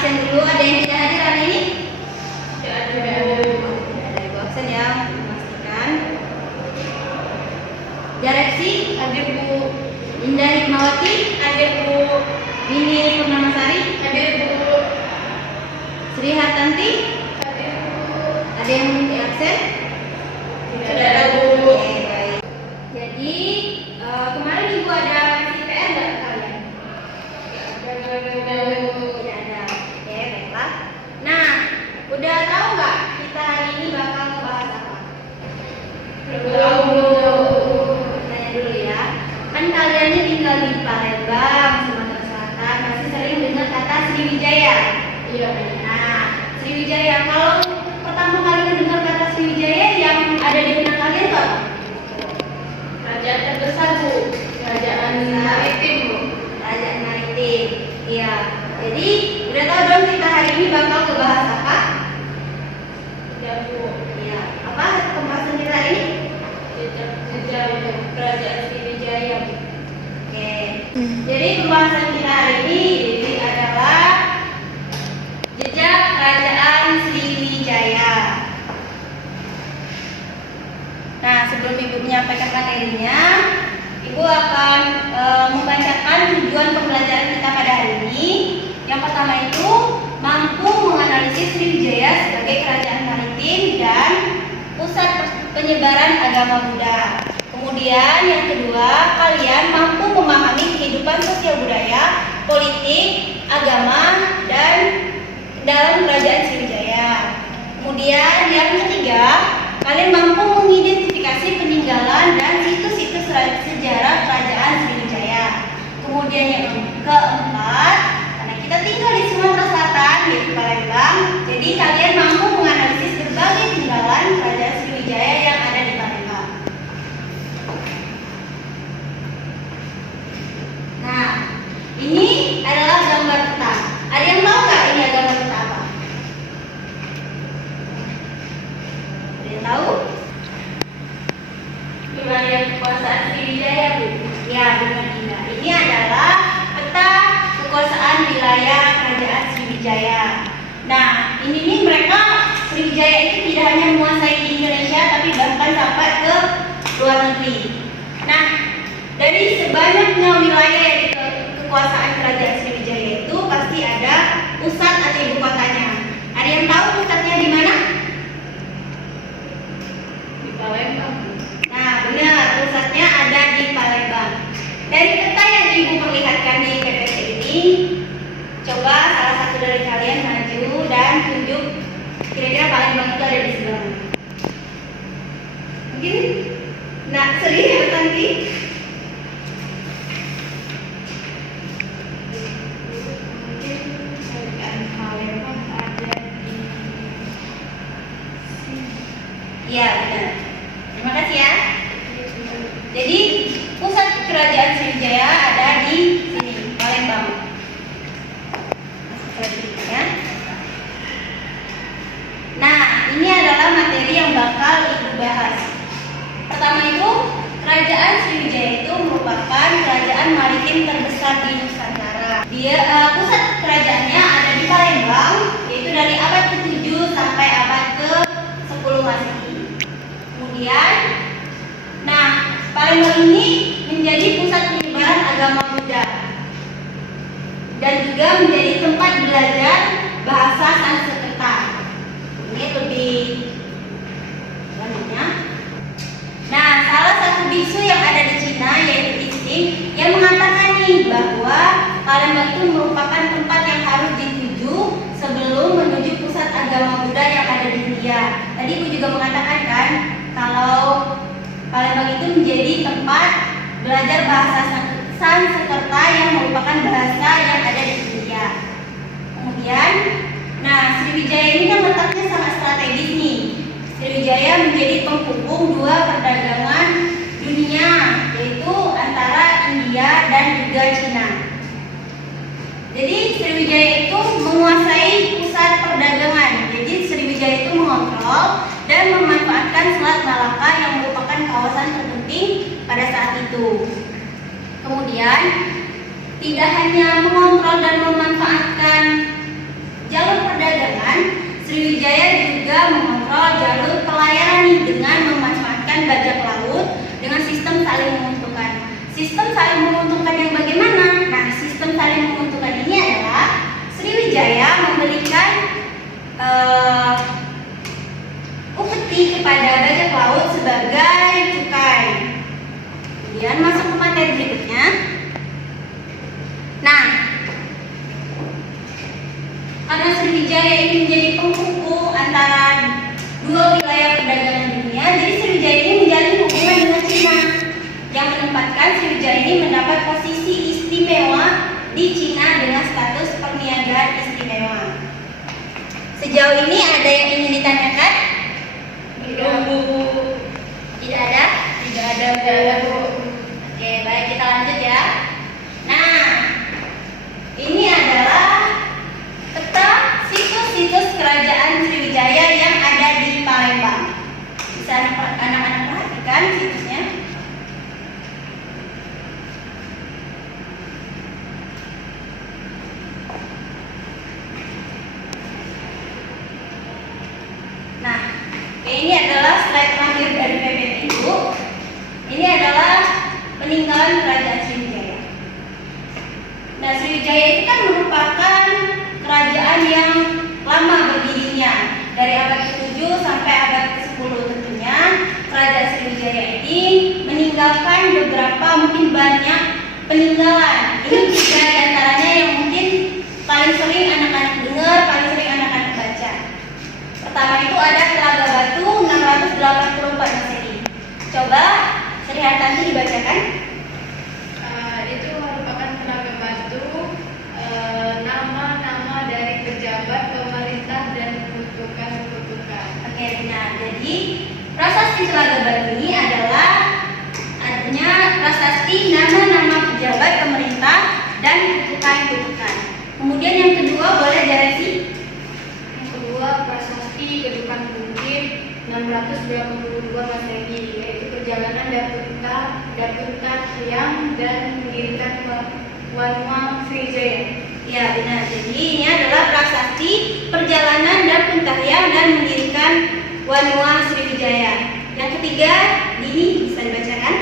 absen dulu. Ada yang tidak hadir hari ini? Tidak ada. Ada Ibu absen ya, memastikan. Direksi Hadir Bu. Indah Hikmawati, Hadir Bu. Bini Purnamasari, Hadir Bu. Sri Hartanti. Hadir Bu. Ada yang absen? Tidak ada Bu. Oke, baik. Jadi kemarin Ibu ada ngasih PR nggak ke kalian? Tidak ada. Oke, baiklah. Nah, udah tahu nggak kita hari ini bakal ngebahas apa? Tanya dulu ya. Kan kaliannya tinggal di Palembang, Sumatera Selatan, masih sering dengar kata Sriwijaya. Iya. Nah, Sriwijaya, kalau pertama kali mendengar kata Sriwijaya yang ada di benak kalian tuh apa? Kerajaan terbesar Bu. Kerajaan maritim Bu. Kerajaan maritim. Iya. Jadi udah tahu dong kita hari ini bakal ngebahas apa? Ya Bu. Iya. Apa pembahasan kita hari ini? Jejak Kerajaan Sriwijaya Bu. Oke. Jadi pembahasan kita hari ini adalah jejak Kerajaan Sriwijaya. Nah, sebelum Ibu menyampaikan materinya, Ibu akan membacakan tujuan pembelajaran kita pada hari ini. Yang pertama itu mampu menganalisis Sriwijaya sebagai kerajaan maritim dan pusat penyebaran agama Buddha. Kemudian yang kedua, kalian mampu memahami kehidupan sosial budaya, politik, agama, dan dalam kerajaan Sriwijaya. Kemudian yang ketiga, kalian mampu mengidentifikasi peninggalan dan situs-situs sejarah kerajaan Sriwijaya. Kemudian yang keempat, karena kita tinggal di Sumatera Selatan, yaitu Palembang, jadi kalian mampu menganalisis berbagai peninggalan kerajaan Sriwijaya yang ada di Palembang. Nah, ini adalah gambar peta. Ada yang tahu nggak ini gambar peta apa? Ada yang tahu? Wilayah kekuasaan Sriwijaya Bu. Ya, benar Indah. Ini adalah peta kekuasaan wilayah kerajaan Sriwijaya. Nah, ini nih mereka Sriwijaya itu tidak hanya menguasai di Indonesia, tapi bahkan sampai ke luar negeri. Nah, dari sebanyaknya wilayah yang di kekuasaan kerajaan Sriwijaya itu pasti ada pusat atau ibu kotanya. Ada yang tahu pusatnya di mana? Di Palembang Bu. Nah, benar, pusatnya ada di Palembang. Dari peta yang Ibu perlihatkan di PPT ini, coba salah satu dari kalian maju dan tunjuk kira-kira Palembang itu ada di sebelah mana. Mungkin, nah, serius nanti. Palembang ada di Iya, benar. Terima kasih ya. Jadi pusat kerajaan Sriwijaya ada di sini, Palembang. Selanjutnya. Nah, ini adalah materi yang bakal Ibu bahas. Pertama itu, kerajaan Sriwijaya itu merupakan kerajaan maritim terbesar di Nusantara. Pusat kerajaannya ada di Palembang, yaitu dari abad ke-7 sampai abad ke-10 Masehi. Kemudian, nah, Palembang ini menjadi pusat penyebaran agama Buddha dan juga menjadi tempat belajar bahasa Sanskerta. Ini lebih lanjutnya. Nah, salah satu biksu yang ada di Cina yaitu Isting yang mengatakan nih bahwa Palembang itu merupakan tempat yang harus dituju sebelum menuju pusat agama Buddha yang ada di India. Tadi Ibu juga mengatakan kan kalau Palembang itu menjadi tempat belajar bahasa Sanskerta yang merupakan bahasa yang ada di India. Kemudian, nah, Sriwijaya ini kan letaknya sangat strategis nih. Sriwijaya menjadi penghubung dua perdagangan dunia, yaitu antara India dan juga Cina. Jadi Sriwijaya itu menguasai pusat perdagangan. Jadi Sriwijaya itu mengontrol dan memanfaatkan Selat Malaka yang merupakan kawasan terpenting pada saat itu. Kemudian tidak hanya mengontrol dan memanfaatkan saling menguntungkan yang bagaimana? Nah, sistem saling menguntungkan ini adalah Sriwijaya memberikan upeti kepada bajak laut sebagai cukai. Kemudian masuk ke materi berikutnya. Nah, karena Sriwijaya ini menjadi penghubung antara dua wilayah perdagangan dunia, jadi Sriwijaya ini menjalin hubungan dengan Cina yang menempatkan Sriwijaya ini mendapat posisi istimewa di Cina dengan status perniagaan istimewa. Sejauh ini ada yang ingin ditanyakan? Belum, Bu. Tidak ada? Tidak ada, Bu. Oke, baik, kita lanjut ya. Nah, ini adalah peta situs-situs kerajaan Sriwijaya yang ada di Palembang. Bisa anak-anak perhatikan situsnya. Nah, ini adalah slide terakhir dari PPT Ibu. Ini adalah peninggalan kerajaan Sriwijaya. Nah, Sriwijaya itu kan merupakan kerajaan yang lama berdirinya, dari abad ke-7 sampai abad ke-10 tentunya. Kerajaan Sriwijaya ini meninggalkan beberapa, mungkin banyak peninggalan. Ini 3 diantaranya yang mungkin paling sering anak-anak dengar, paling sering anak-anak baca. Pertama itu ada Telaga Batu 684 Masehi. Coba Sri Hartanti dibacakan. Itu merupakan Telaga Batu, nama-nama dari pejabat pemerintah dan kutukan-kutukan. Oke, benar. Jadi prasasti Telaga Batu ini adalah artinya prasasti nama-nama pejabat pemerintah dan kutukan-kutukan. Kemudian yang kedua boleh direvisi. Yang kedua, prasasti Kedukan Bukit 622 Masehi, yaitu perjalanan Datuk Hyang dan mendirikan Wanua Sriwijaya. Ya, benar. Jadi ini adalah prasasti perjalanan Datuk Hyang dan mendirikan Wanua Sriwijaya. Yang ketiga, ini bisa dibacakan.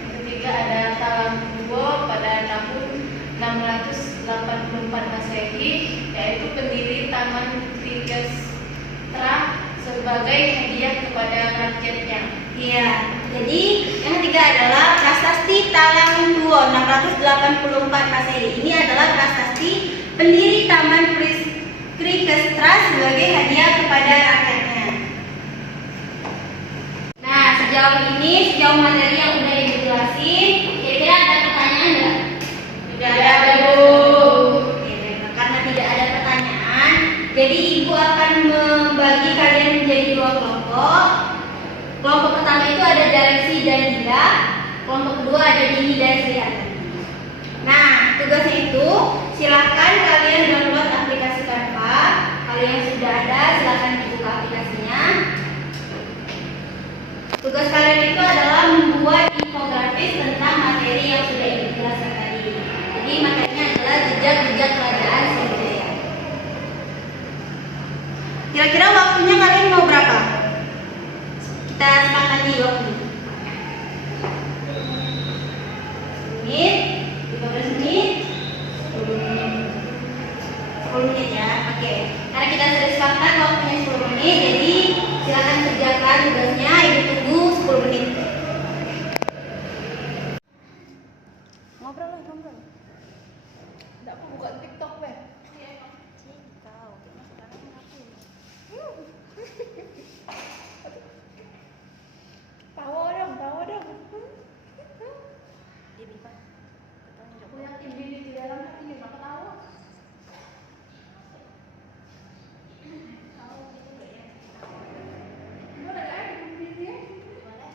Yang ketiga ada Talanggubo pada tahun 684 Masehi, yaitu pendiri Taman Trigestra sebagai hadiah kepada rakyatnya. Iya. Jadi yang ketiga adalah prasasti Talanggubo 684 Masehi. Ini adalah prasasti pendiri Taman Trigestra sebagai hadiah kepada rakyatnya. Nah, sejauh materi yang udah Ibu jelasin, kira-kira ada pertanyaan nggak? Tidak ada, Bu. Oke, karena tidak ada pertanyaan, jadi Ibu akan membagi kalian menjadi 2 kelompok. Kelompok pertama itu ada Direksi dan Dinda, kelompok kedua ada Dini dan Sri Hartanti. Nah, tugasnya itu silahkan kalian download aplikasi Canva. Kalau yang sudah ada, silahkan dibuka aplikasinya. Tugas kalian itu adalah membuat infografis tentang materi yang sudah Ibu jelaskan tadi. Jadi materinya adalah jejak-jejak kerajaan Sriwijaya. Kira-kira waktunya kalian mau berapa? Kita sepakati waktu. 10 menit, 15 menit, 10 menit ya. Oke. Karena kita sudah sepakat waktunya 10 menit, jadi silakan kerjakan tugasnya. Ibu tunggu 10 menit. Ngobrol. Tidak aku buka TikTok, Be. Tawa dong. Aku yakin diri di dalam hati dia nggak ketawa. Boleh kan? Dia? Boleh.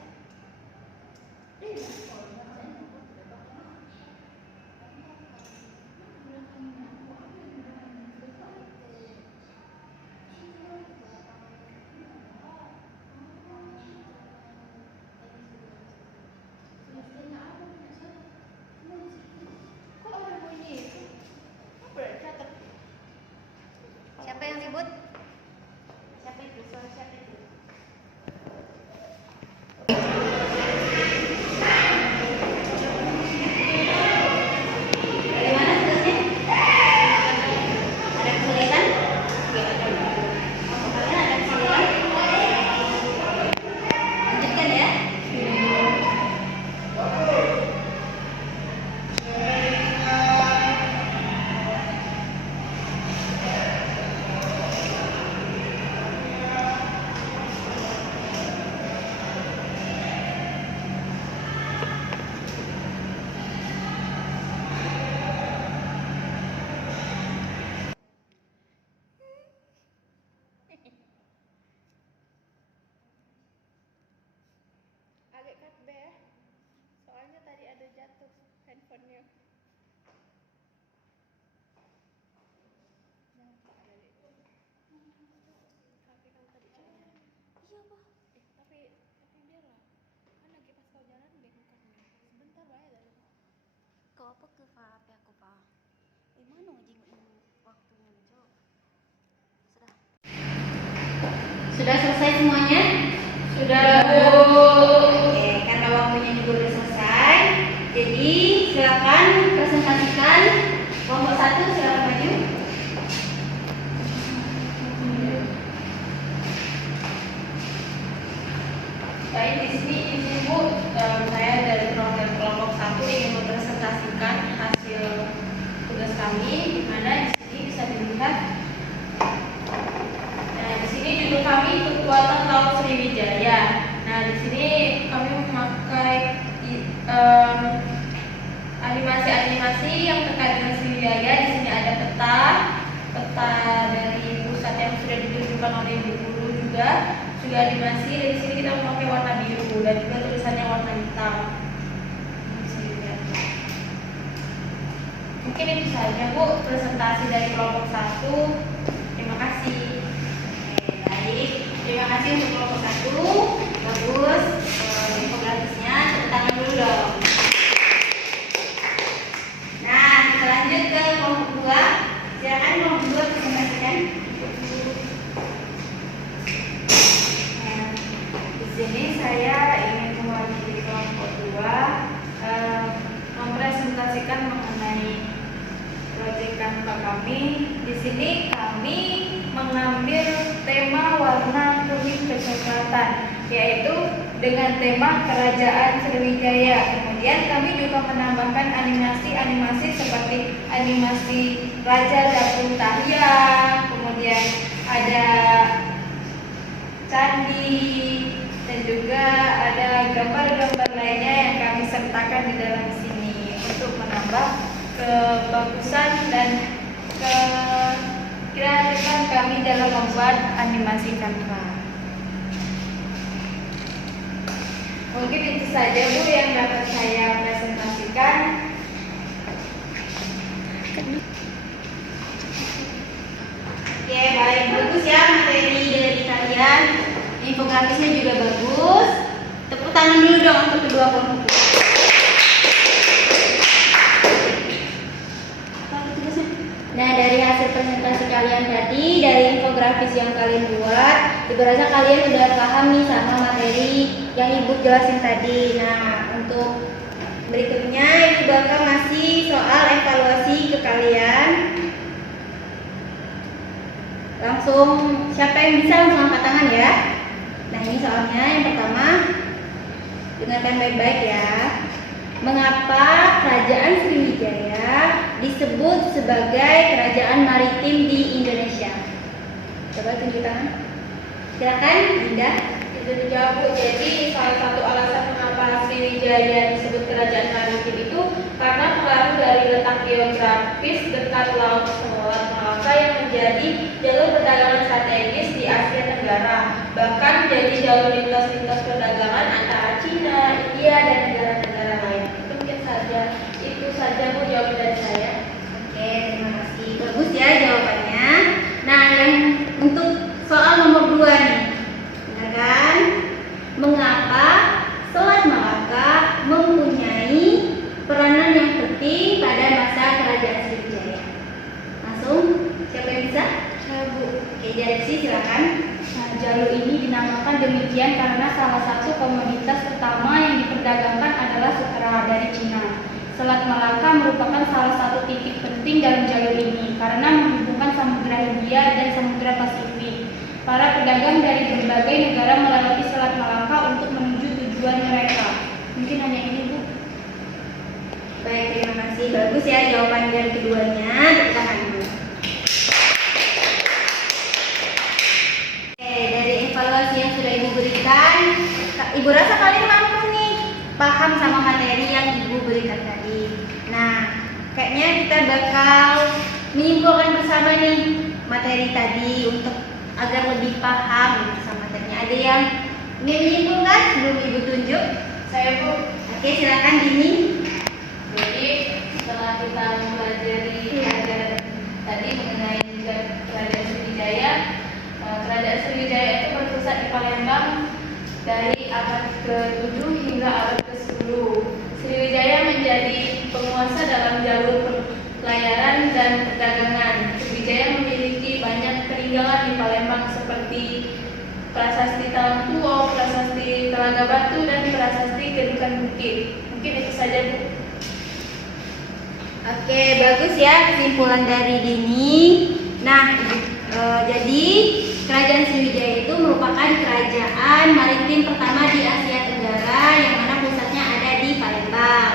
Siapa yang ribut? Siapa itu? Suara siapa itu? apa ke HP aku Pak? Mana waktu muncul? Sudah selesai semuanya? Sudah, Bu. Oke, karena waktunya juga udah selesai, jadi silakan presentasikan kelompok 1, silakan maju. Baik, di sini Bu, saya dari program kelompok 1 ingin mempresentasikan hasil tugas kami, di mana di sini bisa dilihat. Nah, di sini judul kami Kekuatan Laut Sriwijaya. Nah, di sini kami memakai animasi-animasi yang terkait dengan Sriwijaya. Di sini ada peta dari pusat yang sudah ditunjukkan oleh Ibu Guru juga animasi. Dan di sini kita memakai warna biru dan juga tulisannya warna hitam. Bisa dilihat. Mungkin itu saja Bu presentasi dari kelompok 1. Terima kasih. Oke, baik. Terima kasih untuk kelompok 1. Bagus. Infografisnya, tepuk tangan dulu dong. Nah, kita lanjut ke kelompok 2. Silakan kelompok 2 presentasikan. Nah, di sini saya ingin mewakili kelompok 2 mempresentasikan mengenai proyek kanva kami. Di sini kami mengambil tema warna kuning kecoklatan, yaitu dengan tema Kerajaan Sriwijaya. Kemudian kami juga menambahkan animasi-animasi seperti animasi Raja Dapur Tahya, kemudian ada candi, dan juga ada gambar-gambar lainnya yang kami sertakan di dalam sini untuk menambah kebagusan dan kreatifan kami dalam membuat animasi kanva. Mungkin itu saja Bu yang dapat saya presentasikan. Oke, baik, bagus ya materi dari kalian. Infografisnya juga bagus. Tepuk tangan dulu dong untuk kedua kelompok. Nah, dari hasil presentasi kalian tadi, dari infografis yang kalian buat, Ibu rasa kalian udah paham nih sama materi yang Ibu jelasin tadi. Nah, untuk berikutnya Ibu bakal ngasih soal evaluasi ke kalian. Langsung, siapa yang bisa langsung angkat tangan ya. Nah, ini soalnya yang pertama, dengarkan baik-baik ya. Mengapa Kerajaan Sriwijaya disebut sebagai kerajaan maritim di Indonesia? Coba tunjuk tangan. Silakan, Dinda. Itu dijawab Bu. Jadi salah satu alasan mengapa Sriwijaya disebut kerajaan maritim itu karena pengaruh dari letak geografis dekat Laut Selat Malaka yang menjadi jalur perdagangan strategis di Asia Tenggara, bahkan menjadi jalur lintas perdagangan antara Cina, India, dan negara-negara lain. Itu saja Bu jawaban dari saya. Oke, terima kasih. Bagus ya jawabannya. Nah, yang untuk soal nomor 2 nih. Benar kan? Mengapa Selat Malaka mempunyai peranan yang penting pada masa Kerajaan Sriwijaya? Langsung, siapa yang bisa? Bu. Oke, jadi silakan. Nah, jalur ini dinamakan demikian karena salah satu komoditas utama yang diperdagangkan adalah sutera dari Cina. Selat Malaka merupakan salah satu titik penting dalam jalur ini karena menghubungkan Samudra Hindia dan Samudra Pasifik. Para pedagang dari berbagai negara melewati Selat Malaka untuk menuju tujuan mereka. Mungkin hanya ini Bu. Baik, terima kasih. Bagus ya jawaban dari keduanya. Tepuk tangan dulu. Oke, dari evaluasi yang sudah Ibu berikan, Ibu rasa kalian mampu nih paham sama materi yang Ibu berikan tadi. Nah, kayaknya kita bakal menyimpulkan bersama nih materi tadi untuk agar lebih paham sama materinya. Ada yang ingin menyimpulkan sebelum Ibu tunjuk? Saya Bu. Oke, silakan Dini. Jadi setelah kita mempelajari pelajaran tadi mengenai Kerajaan Sriwijaya, Kerajaan Sriwijaya itu berpusat di Palembang dari abad ke-7 hingga abad ke-10. Sriwijaya menjadi penguasa dalam dan perdagangan. Sriwijaya memiliki banyak peninggalan di Palembang seperti Prasasti Talang Tuo, Prasasti Telaga Batu, dan Prasasti Kedukan Bukit. Mungkin itu saja, Bu. Oke, bagus ya kesimpulan dari Dini. Nah, jadi Kerajaan Sriwijaya itu merupakan kerajaan maritim pertama di Asia Tenggara yang mana pusatnya ada di Palembang.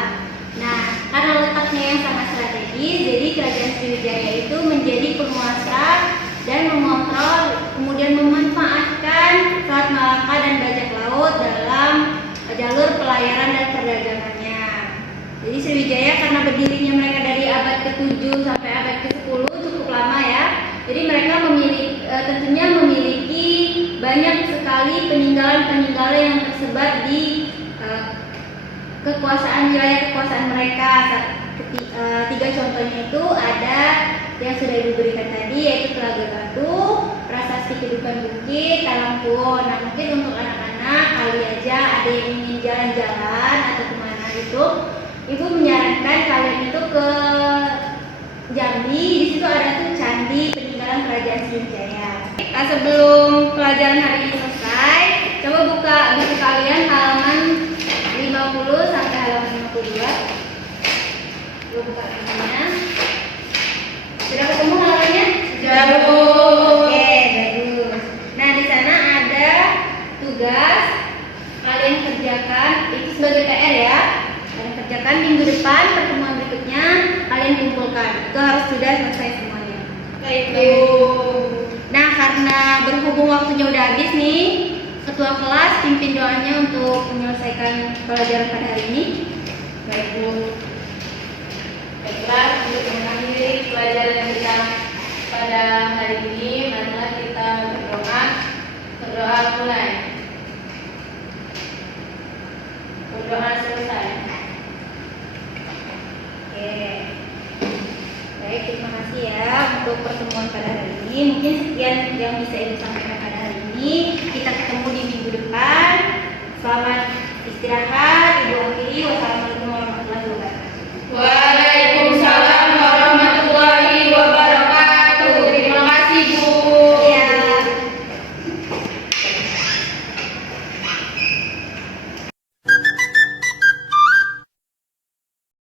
Nah, karena letaknya yang sangat strategis, jadi Kerajaan Sriwijaya itu menjadi penguasa dan mengontrol, kemudian memanfaatkan Selat Malaka dan bajak laut dalam jalur pelayaran dan perdagangannya. Jadi Sriwijaya karena berdirinya mereka dari abad ke-7 sampai abad ke-10 cukup lama ya. Jadi mereka tentunya memiliki banyak sekali peninggalan-peninggalan yang tersebar di wilayah kekuasaan mereka. Tiga contohnya itu ada yang sudah Ibu berikan tadi, yaitu Telaga Batu, Prasasti Kedukan Bukit, Talang Tuo. Nah, mungkin untuk anak-anak kali aja ada yang ingin jalan-jalan atau kemana itu, Ibu menyarankan kalian itu ke Jambi. Di situ ada tuh candi peninggalan Kerajaan Sriwijaya. Nah, sebelum pelajaran hari ini selesai, coba buka buku kalian halaman 50 sampai halaman 52. Coba buka bukunya. Sudah ketemu halamannya? Sudah, Bu. Oke, bagus. Nah, di sana ada tugas kalian kerjakan, itu sebagai PR ya. Kalian kerjakan minggu depan, pertemuan berikutnya kalian kumpulkan. Itu harus sudah selesai semuanya. Baik, Bu. Nah, karena berhubung waktunya udah habis nih, ketua kelas pimpin doanya untuk menyelesaikan pelajaran pada hari ini. Baik, Bu. Baiklah, untuk mengakhiri pelajaran kita pada hari ini, marilah kita berdoa. Berdoa mulai. Berdoa selesai. Oke. Baik, terima kasih ya untuk pertemuan pada hari ini. Mungkin sekian yang bisa Ibu sampaikan pada hari ini. Kita ketemu di minggu depan. Selamat istirahat. Ibu akhiri. Wassalamualaikum